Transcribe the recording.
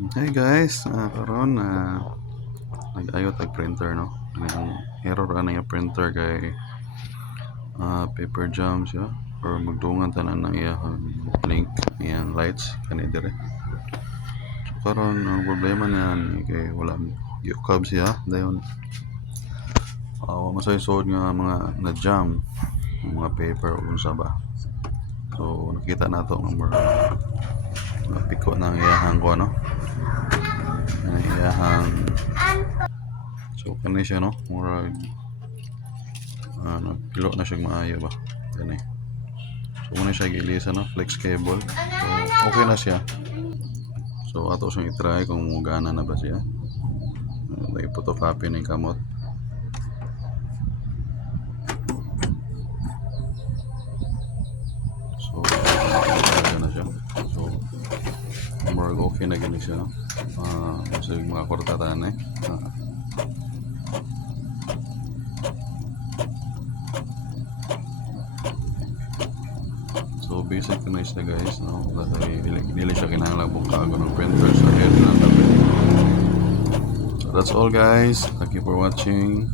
Hey guys, karon nag-ayot ang printer no. Ang error ana yung printer kay paper jam siya or magdungan tanan ng iyang link, iyang lights kani dire. So karon ang problema niyan kay wala gyukab siya dayon masayod nga mga na jam mga paper o unsa ba. So nakita nato nga more piko ng iyang ko no. Ang iyang so kani siya no, murag pilo na siya maayo ba gani. So muna siya gilisa no, flex cable. So okay na siya. So ato siyang i-try kung gana na ba siya. May photocopy ng kamot. So na siya. So more okay na gani siya no. Kasi mga kortatan eh. So basic na siya guys no. Dahil dili siya kinahanglan bungkago ng printer sa head lang dapat. So that's all guys. Thank you for watching.